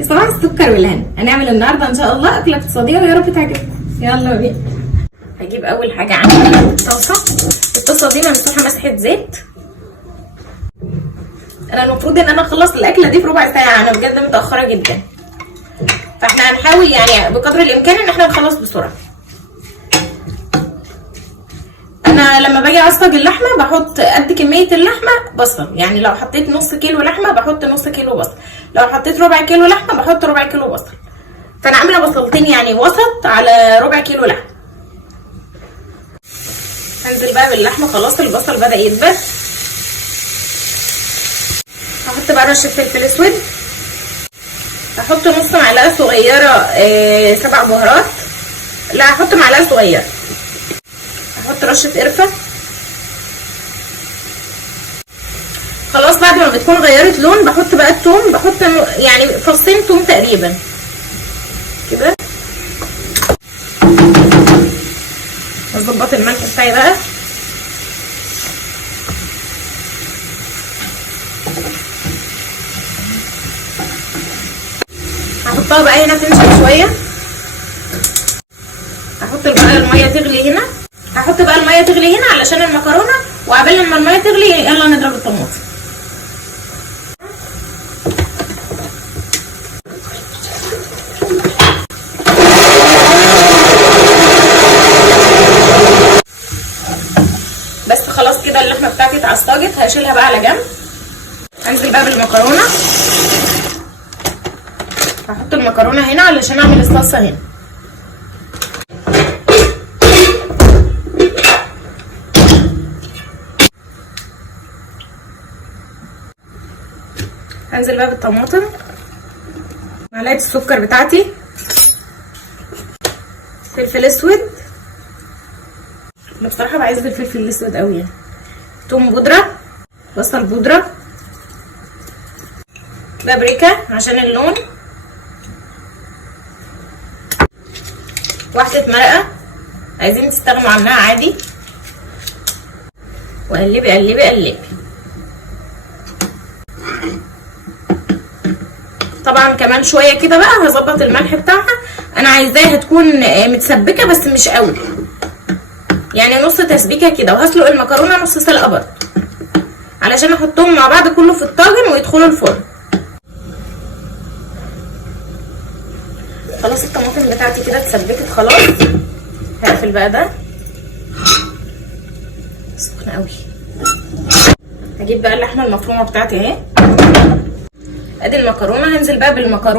في صباح السكر والهنا. هنعمل النهارده ان شاء الله اكله اقتصاديه ويا رب تعجبكم. يلا بينا. هجيب اول حاجه عندي طاسه. الطاسه دي ممسوحه مسحه زيت. انا المفروض ان انا اخلص الاكله دي في ربع ساعه، انا بجد متاخره جدا، فاحنا هنحاول يعني بقدر الامكان ان احنا نخلص بسرعه. انا لما باجي اعصج اللحمه بحط قد كميه اللحمه بصل، يعني لو حطيت نص كيلو لحمه بحط نص كيلو بصل، لو حطيت ربع كيلو لحمه بحط ربع كيلو بصل، فانا عامله بصلتين يعني وسط على ربع كيلو لحمه. هنزل بقى باللحمه، خلاص البصل بدا يدبل. هحط بقى رشه فلفل اسود، هحط نص معلقه صغيره سبع بهارات، لا هحط معلقه صغيره. هحط رشه قرفه. خلاص بعد ما بتكون غيرت لون بحط بقى الثوم، بحط يعني فصين ثوم تقريبا كده. هظبط الملح بتاعي بقى. هحطها بقى هنا تنشف شويه. هحط بقى الميه تغلي هنا، هحط بقى الميه تغلي هنا علشان المكرونه، وقبل ما الميه تغلي يلا نضرب الطماطم. بس خلاص كده اللحمه بتاعتي اتعصجت، هشيلها بقى على جنب. انزل بقى بالمكرونه. هحط المكرونه هنا علشان اعمل الصلصه هنا. هنزل بقى بالطماطم، معلقه السكر بتاعتي، فلفل اسود، انا بصراحه بعز الفلفل الاسود قوي يعني، توم بودره، بصل بودره، بابريكا عشان اللون، واحده مرقه عايزين تستغنوا عنها عادي، وقلبي قلبي قلبي. طبعا كمان شويه كده بقى هظبط الملح بتاعها، انا عايزاها تكون متسبكه بس مش قوي، يعني نص تسبيكه كده. وهسلق المكرونه نص سلقه برضه علشان احطهم مع بعض كله في الطاجن ويدخلوا الفرن. خلاص الطماطم بتاعتي كده اتسبكت خلاص. هقفل بقى ده، سخنه قوي. هجيب بقى اللحمه المفرومه بتاعتي اهي، ادي المكرونه. هنزل بقى بالمكرونه